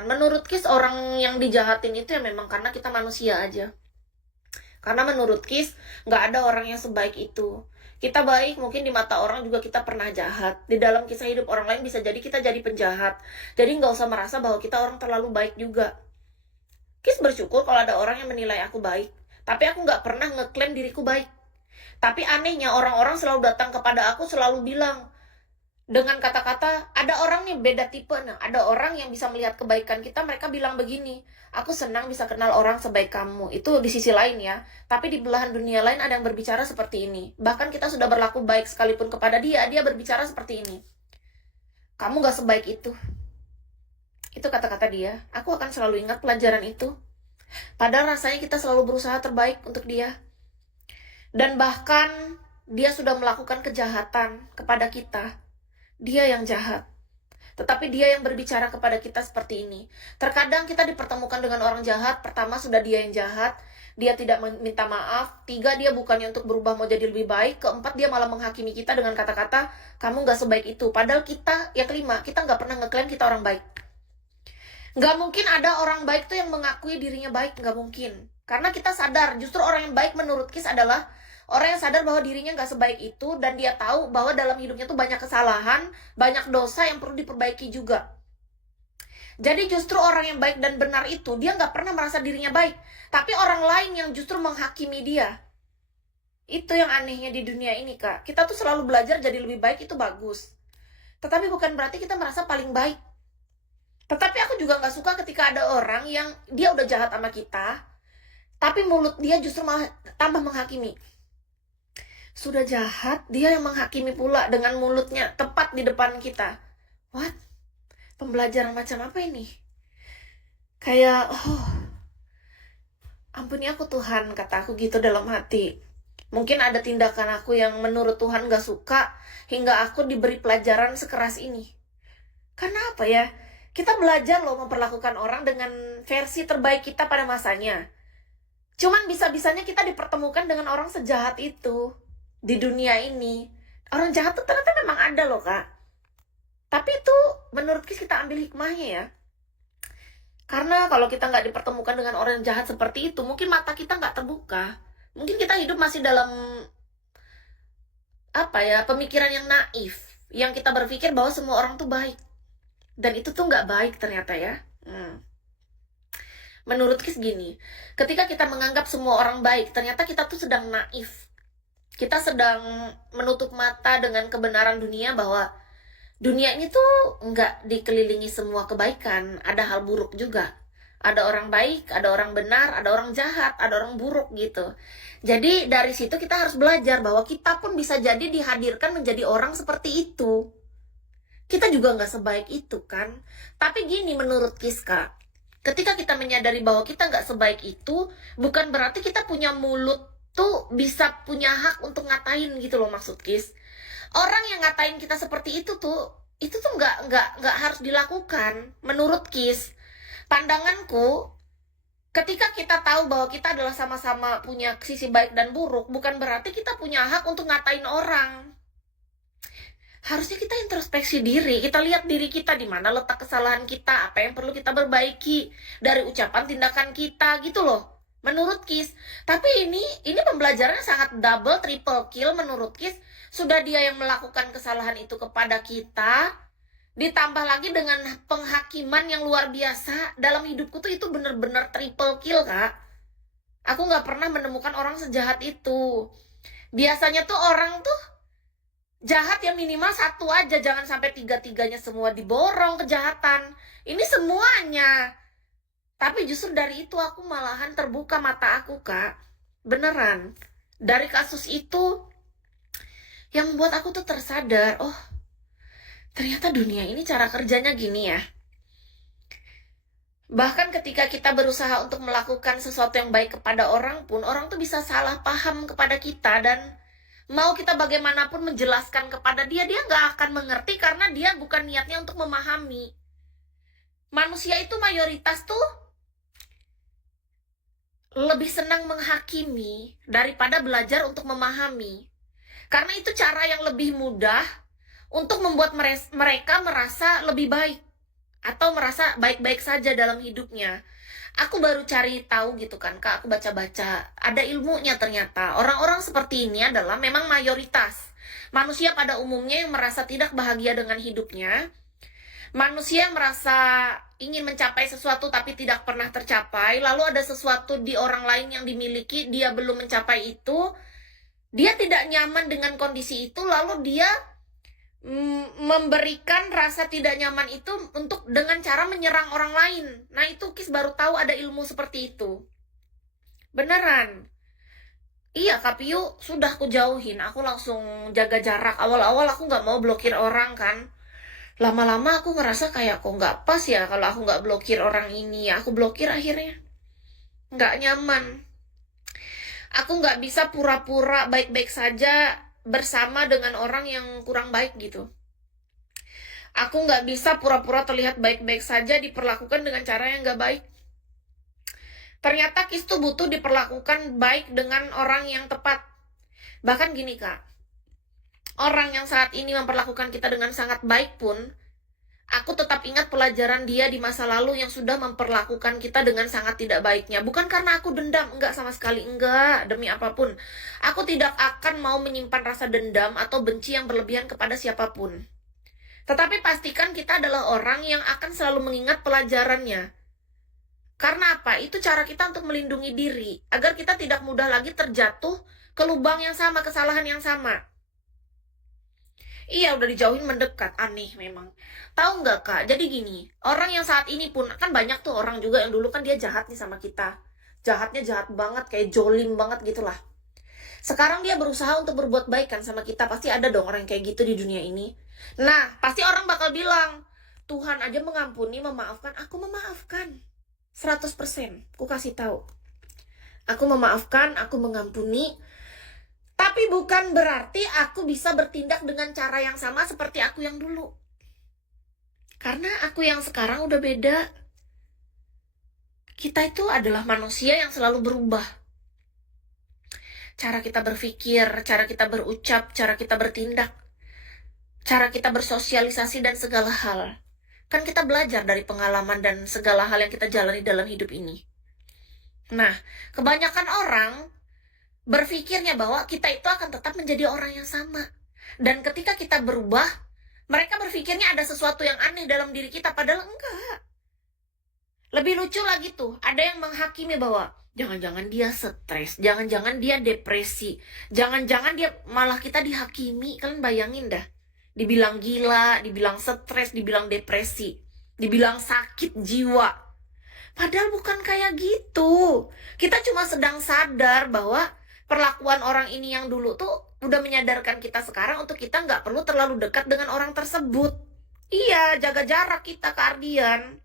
kan. Menurut Kis, orang yang dijahatin itu ya memang karena kita manusia aja. Karena menurut Kis, nggak ada orang yang sebaik itu. Kita baik, mungkin di mata orang juga kita pernah jahat. Di dalam kisah hidup orang lain bisa jadi kita jadi penjahat. Jadi nggak usah merasa bahwa kita orang terlalu baik juga. Kis bersyukur kalau ada orang yang menilai aku baik. Tapi aku nggak pernah ngeklaim diriku baik. Tapi anehnya orang-orang selalu datang kepada aku selalu bilang, dengan kata-kata, ada orang yang beda tipe. Nah, ada orang yang bisa melihat kebaikan kita, mereka bilang begini, aku senang bisa kenal orang sebaik kamu. Itu di sisi lain ya. Tapi di belahan dunia lain ada yang berbicara seperti ini. Bahkan kita sudah berlaku baik sekalipun kepada dia, dia berbicara seperti ini. Kamu gak sebaik itu. Itu kata-kata dia. Aku akan selalu ingat pelajaran itu. Padahal rasanya kita selalu berusaha terbaik untuk dia. Dan bahkan dia sudah melakukan kejahatan kepada kita. Dia yang jahat. Tetapi dia yang berbicara kepada kita seperti ini. Terkadang kita dipertemukan dengan orang jahat. Pertama, sudah dia yang jahat. Dia tidak minta maaf. 3, dia bukannya untuk berubah mau jadi lebih baik. 4, dia malah menghakimi kita dengan kata-kata, kamu gak sebaik itu. Padahal kita, yang 5, kita gak pernah ngeklaim kita orang baik. Gak mungkin ada orang baik tuh yang mengakui dirinya baik. Gak mungkin. Karena kita sadar, justru orang yang baik menurut Kis adalah orang yang sadar bahwa dirinya gak sebaik itu, dan dia tahu bahwa dalam hidupnya tuh banyak kesalahan, banyak dosa yang perlu diperbaiki juga. Jadi justru orang yang baik dan benar itu, dia gak pernah merasa dirinya baik. Tapi orang lain yang justru menghakimi dia. Itu yang anehnya di dunia ini, Kak. Kita tuh selalu belajar jadi lebih baik, itu bagus. Tetapi bukan berarti kita merasa paling baik. Tetapi aku juga gak suka ketika ada orang yang dia udah jahat sama kita, tapi mulut dia justru malah tambah menghakimi. Sudah jahat, dia yang menghakimi pula dengan mulutnya tepat di depan kita. What? Pembelajaran macam apa ini? Kayak, ampuni aku Tuhan, kata aku gitu dalam hati. Mungkin ada tindakan aku yang menurut Tuhan gak suka, hingga aku diberi pelajaran sekeras ini. Karena apa ya? Kita belajar loh memperlakukan orang dengan versi terbaik kita pada masanya. Cuman bisa-bisanya kita dipertemukan dengan orang sejahat itu. Di dunia ini orang jahat tuh ternyata memang ada loh, Kak. Tapi itu menurut kita ambil hikmahnya ya. Karena kalau kita nggak dipertemukan dengan orang yang jahat seperti itu, mungkin mata kita nggak terbuka. Mungkin kita hidup masih dalam pemikiran yang naif, yang kita berpikir bahwa semua orang tuh baik, dan itu tuh nggak baik ternyata ya. Menurut Kis gini, ketika kita menganggap semua orang baik, ternyata kita tuh sedang naif. Kita sedang menutup mata dengan kebenaran dunia bahwa dunia ini tuh nggak dikelilingi semua kebaikan. Ada hal buruk juga. Ada orang baik, ada orang benar, ada orang jahat, ada orang buruk gitu. Jadi dari situ kita harus belajar bahwa kita pun bisa jadi dihadirkan menjadi orang seperti itu. Kita juga nggak sebaik itu kan. Tapi gini menurut Kiska, ketika kita menyadari bahwa kita nggak sebaik itu, bukan berarti kita punya mulut tuh bisa punya hak untuk ngatain gitu loh, maksud Kis. Orang yang ngatain kita seperti itu tuh nggak harus dilakukan menurut Kis. Pandanganku, ketika kita tahu bahwa kita adalah sama-sama punya sisi baik dan buruk, bukan berarti kita punya hak untuk ngatain orang. Harusnya kita introspeksi diri, kita lihat diri kita di mana letak kesalahan kita, apa yang perlu kita perbaiki dari ucapan tindakan kita gitu loh. Menurut Kis, tapi ini pembelajarannya sangat double, triple kill menurut Kis. Sudah dia yang melakukan kesalahan itu kepada kita, ditambah lagi dengan penghakiman yang luar biasa. Dalam hidupku tuh itu bener-bener triple kill, Kak. Aku gak pernah menemukan orang sejahat itu. Biasanya tuh orang tuh jahat ya minimal 1 aja, jangan sampai 3-3-nya semua diborong kejahatan. Ini semuanya. Tapi justru dari itu aku malahan terbuka mata aku, Kak. Beneran. Dari kasus itu yang membuat aku tuh tersadar, oh ternyata dunia ini cara kerjanya gini ya. Bahkan ketika kita berusaha untuk melakukan sesuatu yang baik kepada orang pun, orang tuh bisa salah paham kepada kita, dan mau kita bagaimanapun menjelaskan kepada dia, dia nggak akan mengerti karena dia bukan niatnya untuk memahami. Manusia itu mayoritas tuh lebih senang menghakimi daripada belajar untuk memahami. Karena itu cara yang lebih mudah untuk membuat mereka merasa lebih baik. atau merasa baik-baik saja dalam hidupnya. Aku baru cari tahu gitu kan, Kak, aku baca-baca, ada ilmunya ternyata. Orang-orang seperti ini adalah memang mayoritas. Manusia pada umumnya yang merasa tidak bahagia dengan hidupnya, manusia yang merasa ingin mencapai sesuatu tapi tidak pernah tercapai, lalu ada sesuatu di orang lain yang dimiliki, dia belum mencapai itu, dia tidak nyaman dengan kondisi itu, lalu dia memberikan rasa tidak nyaman itu untuk dengan cara menyerang orang lain. Nah, itu Kis baru tahu ada ilmu seperti itu. Beneran. Iya, Kak Piu sudah aku jauhin. Aku langsung jaga jarak. Awal-awal aku nggak mau blokir orang kan. Lama-lama aku ngerasa kayak kok nggak pas ya kalau aku nggak blokir orang ini. Ya, aku blokir akhirnya. Nggak nyaman. Aku nggak bisa pura-pura baik-baik saja bersama dengan orang yang kurang baik gitu. Aku nggak bisa pura-pura terlihat baik-baik saja diperlakukan dengan cara yang nggak baik. Ternyata Kis tuh butuh diperlakukan baik dengan orang yang tepat. Bahkan gini Kak, orang yang saat ini memperlakukan kita dengan sangat baik pun, aku tetap ingat pelajaran dia di masa lalu yang sudah memperlakukan kita dengan sangat tidak baiknya. Bukan karena aku dendam, enggak sama sekali, enggak, demi apapun. Aku tidak akan mau menyimpan rasa dendam atau benci yang berlebihan kepada siapapun. Tetapi pastikan kita adalah orang yang akan selalu mengingat pelajarannya. Karena apa? Itu cara kita untuk melindungi diri, agar kita tidak mudah lagi terjatuh ke lubang yang sama, kesalahan yang sama. Iya, udah dijauhin mendekat, aneh memang. Tahu nggak Kak, jadi gini, orang yang saat ini pun, kan banyak tuh orang juga yang dulu kan dia jahat nih sama kita. Jahatnya jahat banget, kayak jolim banget gitulah. Sekarang dia berusaha untuk berbuat baik kan sama kita, pasti ada dong orang yang kayak gitu di dunia ini. Nah, pasti orang bakal bilang, Tuhan aja mengampuni, memaafkan, aku memaafkan. 100%, aku kasih tahu. Aku memaafkan, aku mengampuni, tapi bukan berarti aku bisa bertindak dengan cara yang sama seperti aku yang dulu. Karena aku yang sekarang udah beda. Kita itu adalah manusia yang selalu berubah. Cara kita berpikir, cara kita berucap, cara kita bertindak, cara kita bersosialisasi dan segala hal. Kan kita belajar dari pengalaman dan segala hal yang kita jalani dalam hidup ini. Nah, kebanyakan orang berpikirnya bahwa kita itu akan tetap menjadi orang yang sama. Dan ketika kita berubah, mereka berpikirnya ada sesuatu yang aneh dalam diri kita, padahal enggak. Lebih lucu lagi tuh, ada yang menghakimi bahwa jangan-jangan dia stres, jangan-jangan dia depresi, jangan-jangan dia malah kita dihakimi. Kalian bayangin dah. Dibilang gila, dibilang stres, dibilang depresi, dibilang sakit jiwa. Padahal bukan kayak gitu. Kita cuma sedang sadar bahwa perlakuan orang ini yang dulu tuh udah menyadarkan kita sekarang untuk kita nggak perlu terlalu dekat dengan orang tersebut. Iya, jaga jarak kita, Kak Ardian.